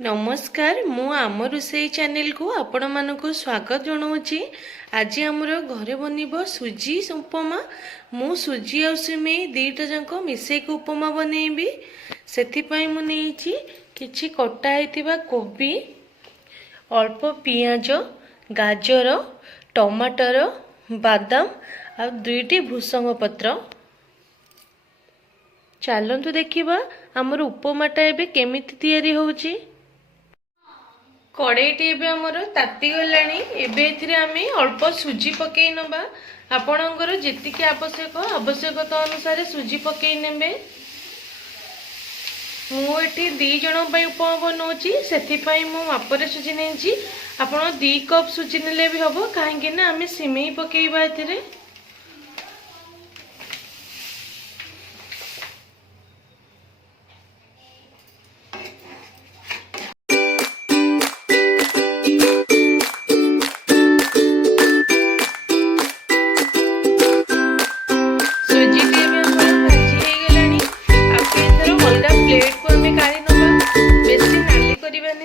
नमस्कार मु आम रोसई चैनल को आपण मानक स्वागत जनाऊँगी। आज आमर घरे बनब सुजी उपमा। मु सुजी आ सिमेई दीटा जाक मिसेक उपमा बनैबी। से मुझे किछि कटा होइतिबा कोबी, अल्प पियाज, गाजर, टमाटर, बादाम आ दुईटी भूसंग पत्र। चलतु देखिबा आमर उपमाटा एबे केमिति तैयारी होउची। कड़ाईटी एबे हमर ताती गलानी। एबे एथिरे आमे अल्प सुजी पकेई नबा। आपणकर जेतिकी आवश्यकता अनुसार सुजी पकेई नेबे। मु एठी 2 जण पई उपमा बनौची, सेथि पई मु मापरे सुजी नेची। आपण 2 कप सुजी नेले भी हबो, काहेकि ना आमे सिमेई पकेईबा एथिरे।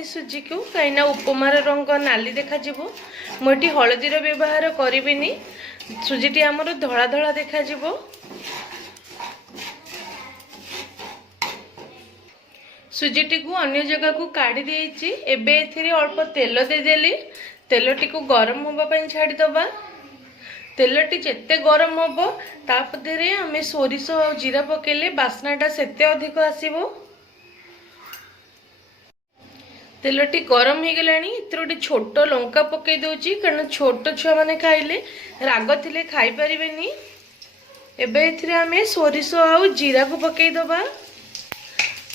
सुजी को कहीं उपमार रंग नाली देखा मुझे हलदीर व्यवहार करी। सुजीटी आमर धड़ा धड़ा देखा। सुजीटी को अन्य जगह को काढ़ी देइछि। एबे एथिरे अल्प तेल देदेली। तेलटी को गरम होबा पई छाड़ी दबा। तेलटी जेते गरम होबो तापरे आमे सोरिष और जीरा पकेले बास्नाटा सेते अधिक आसीबो। तेलटी गरम हो गलानी। गोटे छोट लंका पकई दउची, कारण छोट छुआ माने खाइले राग थिले खाई परिबेनी। एबे एथिरे आमे सोरिष आ जीरा को पकई दबा।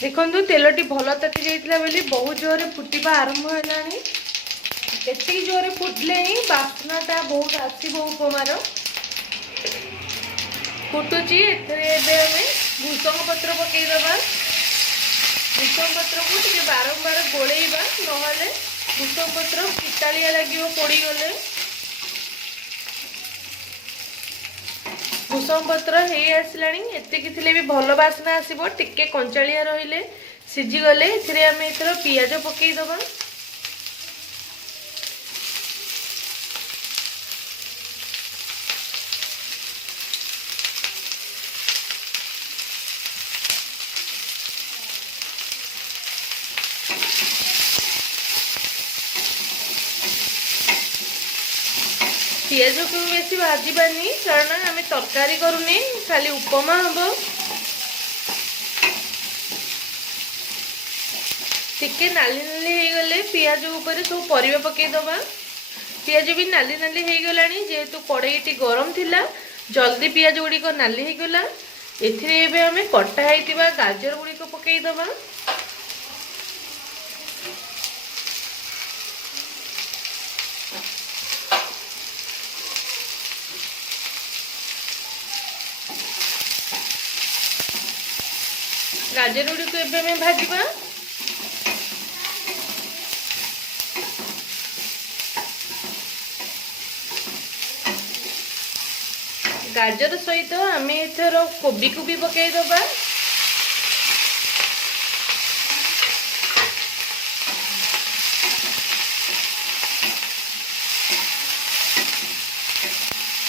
देखंतु तेलटी भल ताती जाइतिला बेली बहुत जोरे फुटिबा आरंभ हेलानी। एति जोरे फुटले ही बास्नाटा बहुत आसीबो उपमार। फुटुची एथिरे एबे आमे भूसंग पत्र पकई दबा। भूसंग पत्र को टिके बारंबार गोलेइबा, नहले भूसंग पत्र पितालिया लागियो पोड़ी गले। भूसंग पत्र हे आसलानी। एतिकी थिले भी भल बासना आसीबो। टिके कंचालिया रहिले सिझी गले एथिरे आमे एथरो पियाज पकेई दबा। पियाज को बेसी भाजबानी, कारण आम तरकारी करूनी, खाली उपमा हम। टिके नाली नाली हो गले पियाज ऊपर सब परिबा पकई दबा। पियाज भी नाली नाली हो गलानी, जेहेतु कड़ाईटी गरम थिला जल्दी पियाज गुड़िक नाली हो गला। एथिरे एबे आमे कटा होइतिबा गाजर गुड़िक पकई दबा। गाजर गुड़ी को एबे में भाजबा। गाजर सहित आमे एथर कोबी को भी पकई दबा।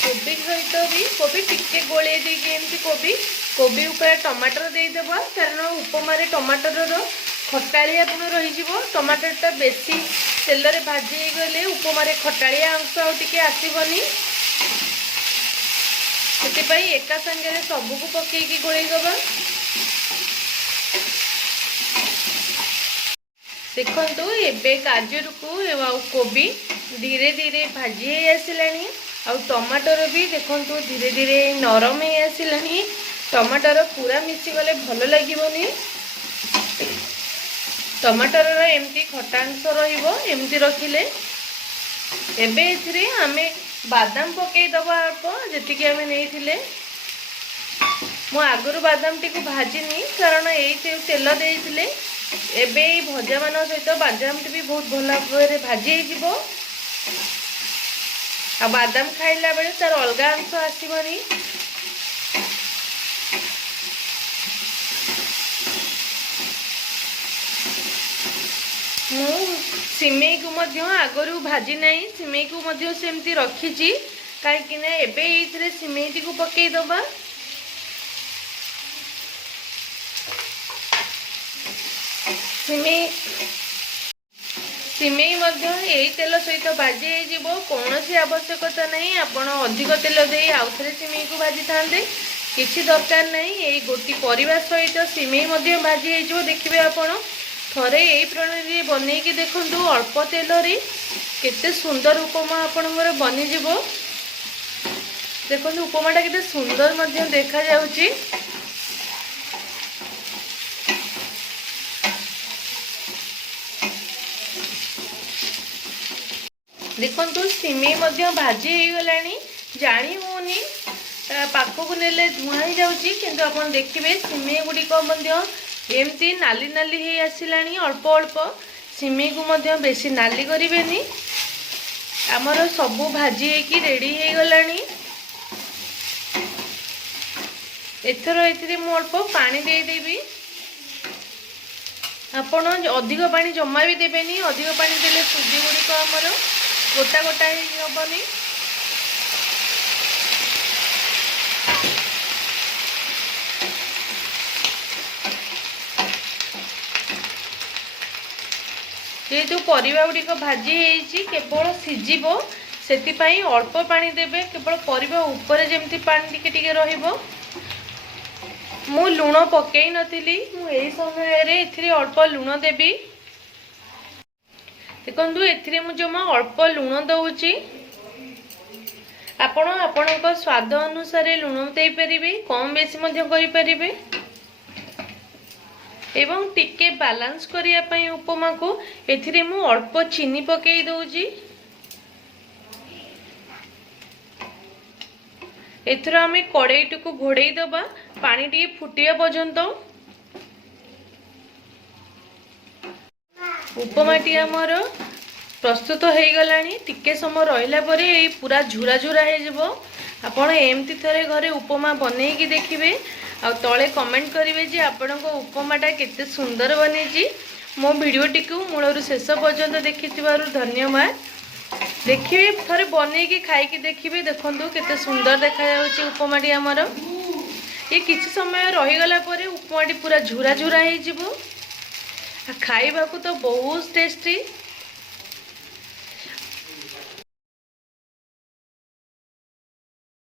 कोबी सहित भी कोबी टिके गोले देके एमती कोबी ऊपर टमाटर देदेबा, कारण उपमारे टमाटर खटालिया गुण रही। टमाटरटा बेसी तेल रे भाजी गले उपमारे खटालिया अंश आउटे आसबनी। से एका संगे सबको पकईकी गोल दबा। देखंतु एबे गाजर को कोबी धीरे धीरे भाजी आसलानी। आ टमाटर भी देखंतु धीरे धीरे नरम हो आसलानी। टमाटर पूरा मिसी गले भल लगिबनी। टमाटर एमती खटांश रहिबो, एमती रखिले। एबे एथिरे आमे बादाम पकई दबा। अल्प जेतिकी आमे नेइथिले। मु आगुरु बादाम टी को भाजिनी, कारण एई तेल देइथिले। एबे भजा मान सहित बादाम टी भी बहुत भल भाव भाजी हो। आ बादाम खाइला बेले तार अलग अंश आसबनी। ମୁଁ ସିମେଇକୁ ମଧ୍ୟ ଆଗରୁ ଭାଜି ନାହିଁ, ସିମେଇକୁ ମଧ୍ୟ ସେମିତି ରଖିଛି, କାହିଁକି ନା ଏବେ ଏଇଥିରେ ସିମେଇଟିକୁ ପକେଇଦବା। ସିମେଇ ମଧ୍ୟ ଏଇ ତେଲ ସହିତ ଭାଜି ହେଇଯିବ, କୌଣସି ଆବଶ୍ୟକତା ନାହିଁ ଆପଣ ଅଧିକ ତେଲ ଦେଇ ଆଉଥରେ ସିମେଇକୁ ଭାଜିଥାନ୍ତେ, କିଛି ଦରକାର ନାହିଁ। ଏଇ ଗୋଟି ପରିବା ସହିତ ସିମେଇ ମଧ୍ୟ ଭାଜି ହେଇଯିବ। ଦେଖିବେ ଆପଣ ଥରେ ଏଇ ପ୍ରଣାଳୀରେ ବନେଇକି ଦେଖନ୍ତୁ, ଅଳ୍ପ ତେଲରେ କେତେ ସୁନ୍ଦର ଉପମା ଆପଣଙ୍କର ବନିଯିବ। ଦେଖନ୍ତୁ ଉପମାଟା କେତେ ସୁନ୍ଦର ମଧ୍ୟ ଦେଖାଯାଉଛି। ଦେଖନ୍ତୁ ସିମେଇ ମଧ୍ୟ ଭାଜି ହେଇଗଲାଣି, ଜାଣି ହେଉନି, ପାଖକୁ ନେଲେ ଧୂଆଁ ହେଇଯାଉଛି, କିନ୍ତୁ ଆପଣ ଦେଖିବେ ସିମେଇ ଗୁଡ଼ିକ ମଧ୍ୟ ଏମିତି ନାଲି ନାଲି ହେଇ ଆସିଲାଣି ଅଳ୍ପ ଅଳ୍ପ। ସିମେଇକୁ ମଧ୍ୟ ବେଶୀ ନାଲି କରିବେନି। ଆମର ସବୁ ଭାଜି ହେଇକି ରେଡ଼ି ହେଇଗଲାଣି। ଏଥର ଏଥିରେ ମୁଁ ଅଳ୍ପ ପାଣି ଦେଇଦେବି। ଆପଣ ଅଧିକ ପାଣି ଜମା ବି ଦେବେନି, ଅଧିକ ପାଣି ଦେଲେ ସୁଜି ଗୁଡ଼ିକ ଆମର ଗୋଟା ଗୋଟା ହେଇକି ହବନି। যেহেতু ପରିବା ଗୁଡ଼ିକ ଭାଜି ହେଇଛି କେବଳ ସିଝିବ, ସେଥିପାଇଁ ଅଳ୍ପ ପାଣି ଦେବେ, କେବଳ ପରିବା ଉପରେ ଯେମିତି ପାଣି ଟିକେ ଟିକେ ରହିବ। ମୁଁ ଲୁଣ ପକେଇ ନଥିଲି, ମୁଁ ଏହି ସମୟରେ ଏଥିରେ ଅଳ୍ପ ଲୁଣ ଦେବି। ଦେଖନ୍ତୁ ଏଥିରେ ମୁଁ ଜମା ଅଳ୍ପ ଲୁଣ ଦଉଛି। ଆପଣ ଆପଣଙ୍କ ସ୍ୱାଦ ଅନୁସାରେ ଲୁଣ ଦେଇପାରିବେ, କମ ବେଶୀ ମଧ୍ୟ କରିପାରିବେ। ଏବଂ ଟିକେ ବାଲାନ୍ସ କରିବା ପାଇଁ ଉପମାକୁ ଏଥିରେ ମୁଁ ଅଳ୍ପ ଚିନି ପକେଇ ଦଉଛି। ଏଥର ଆମେ କଡ଼େଇଟିକୁ ଘୋଡ଼େଇ ଦେବା ପାଣି ଟିକେ ଫୁଟିବା ପର୍ଯ୍ୟନ୍ତ। ଉପମାଟି ଆମର ପ୍ରସ୍ତୁତ ହେଇଗଲାଣି। ଟିକେ ସମୟ ରହିଲା ପରେ ଏଇ ପୁରା ଝୁରା ଝୁରା ହେଇଯିବ। ଆପଣ ଏମିତି ଥରେ ଘରେ ଉପମା ବନେଇକି ଦେଖିବେ, ଆଉ ତଳେ କମେଣ୍ଟ କରିବେ ଯେ ଆପଣଙ୍କ ଉପମାଟା କେତେ ସୁନ୍ଦର ବନେଇଛି। ମୋ ଭିଡ଼ିଓଟିକୁ ମୂଳରୁ ଶେଷ ପର୍ଯ୍ୟନ୍ତ ଦେଖିଥିବାରୁ ଧନ୍ୟବାଦ। ଦେଖିବେ ଥରେ ବନେଇକି ଖାଇକି ଦେଖିବେ, ଦେଖନ୍ତୁ କେତେ ସୁନ୍ଦର ଦେଖାଯାଉଛି ଉପମାଟି ଆମର। ये किसी समय रहीगला उपमाटी पूरा झुरा झुरा हो खाइबा तो बहुत टेस्टी।